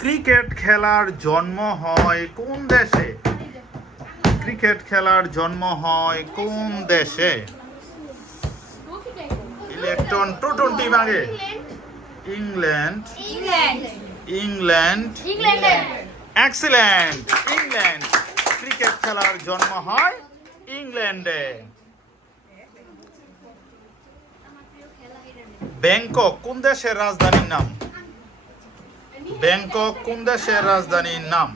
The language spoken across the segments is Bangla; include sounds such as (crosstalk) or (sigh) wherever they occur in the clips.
ক্রিকেট খেলার জন্ম হয় কোন দেশে? ক্রিকেট খেলার জন্ম হয় কোন দেশে? Electron two twenty England. England. ইংল্যান্ডে। Excellent England. ক্রিকেট খেলার জন্ম হয় ইংল্যান্ডে। ব্যাংকক কোন দেশের রাজধানীর নাম? ব্যাংকক কোন দেশের রাজধানীর নাম?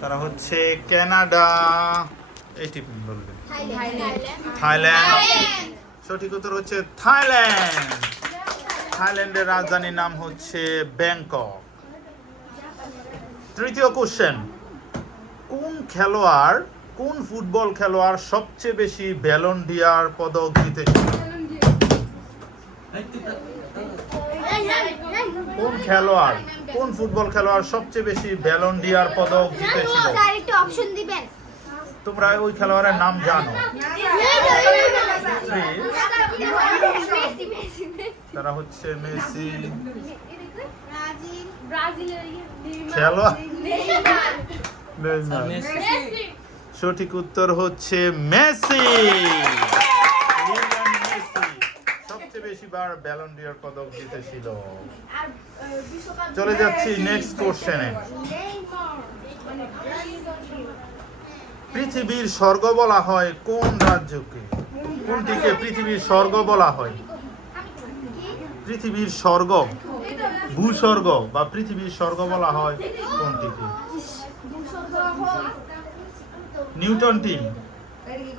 তারা হচ্ছে কানাডা। এটি থাইল্যান্ড থাইল্যান্ড। সঠিক উত্তর হচ্ছে থাইল্যান্ড। থাইল্যান্ডের রাজধানীর নাম হচ্ছে ব্যাংকক। তৃতীয় কোশ্চেন কোন খেলোয়াড় কোন ফুটবল খেলোয়াড় সবচেয়ে বেশি ব্যালন ডিয়ার পদক জিতেছিল কোন খেলোয়াড় কোন ফুটবল খেলোয়াড় সবচেয়ে বেশি ব্যালন ডিয়ার পদক জিতেছিল? তোমরা ওই খেলোয়াড়ের নাম জানো। তারা হচ্ছে মেসি। খেলোয়াড়। নেইমার। নেইমার। সঠিক উত্তর হচ্ছে মেসি। সবচেয়ে বেশি বার ব্যালন ডিয়ার চলে যাচ্ছি নেক্সট কোশ্চেনে পৃথিবীর স্বর্গ বলা হয় কোন রাজ্যকে? কোনটিকে পৃথিবীর স্বর্গ বলা হয়? পৃথিবীর স্বর্গ, ভূস্বর্গ বা পৃথিবীর স্বর্গ বলা হয় কোনটিকে? নিউটন টিম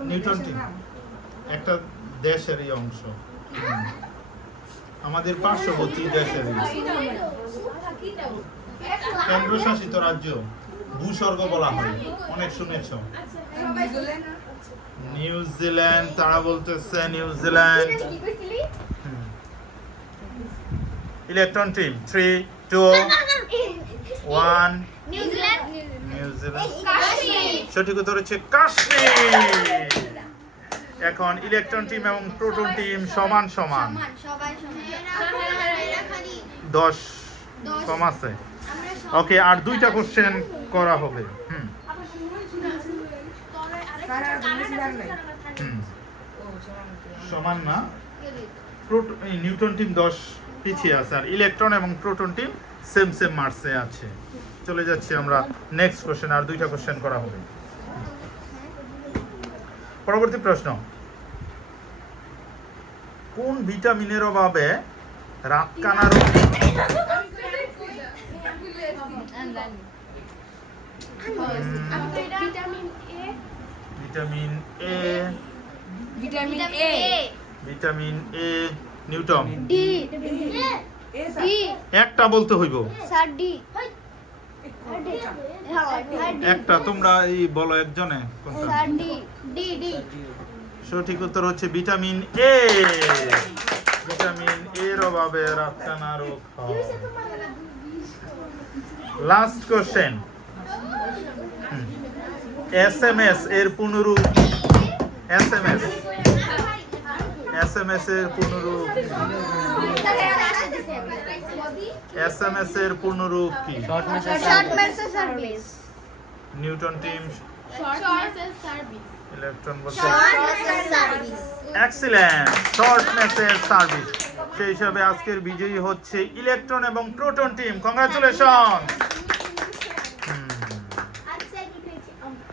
নিউটন টিম একটা দেশেরই অংশ। আমাদের (laughs) পার্শ্ববর্তী দেশের (laughs) কেন্দ্রশাসিত রাজ্য ভূস্বর্গ বলা হয়। অনেক শুনেছ। নিউজিল্যান্ড তারা বলতেছে New Zealand electron team three two one (laughs) New Zealand New Zealand সঠিক উত্তর হচ্ছে কাশ্মীর। এখন ইলেকট্রন টিম এবং প্রোটন টিম সমান সমান। দশ কম আছে। ওকে আর দুইটা কোশ্চেন করা হবে। হুম। সমান না? নিউটন টিম দশ পিছিয়ে আছে আর ইলেকট্রন এবং প্রোটন টিম সেম সেম মার্সে আছে। চলে যাচ্ছি আমরা নেক্সট কোশ্চেন আর দুইটা কোশ্চেন করা হবে। পরবর্তী প্রশ্ন। কোন ভিটামিনের অভাবে রাতকানা রোগ vitamin A vitamin A. Vitamin A Newton. D D. একটা বলতে হইব। একটা তোমরা এই বলো একজনে কোনটা? Sir D. D D. সঠিক উত্তর হচ্ছে ভিটামিন এ। ভিটামিন এর অভাবে রাতকানা রোগ হয়। Last question S M S এর পুনরূপ S M S S M S এর পুনরূপ এস এম এস এর পূর্ণরূপ কি? Short message service Newton team short message service electron বলতে short excellent short message service সেই হিসাবে আজকের বিজয়ী হচ্ছে ইলেকট্রন এবং প্রোটন টিম কংগ্রাচুলেশন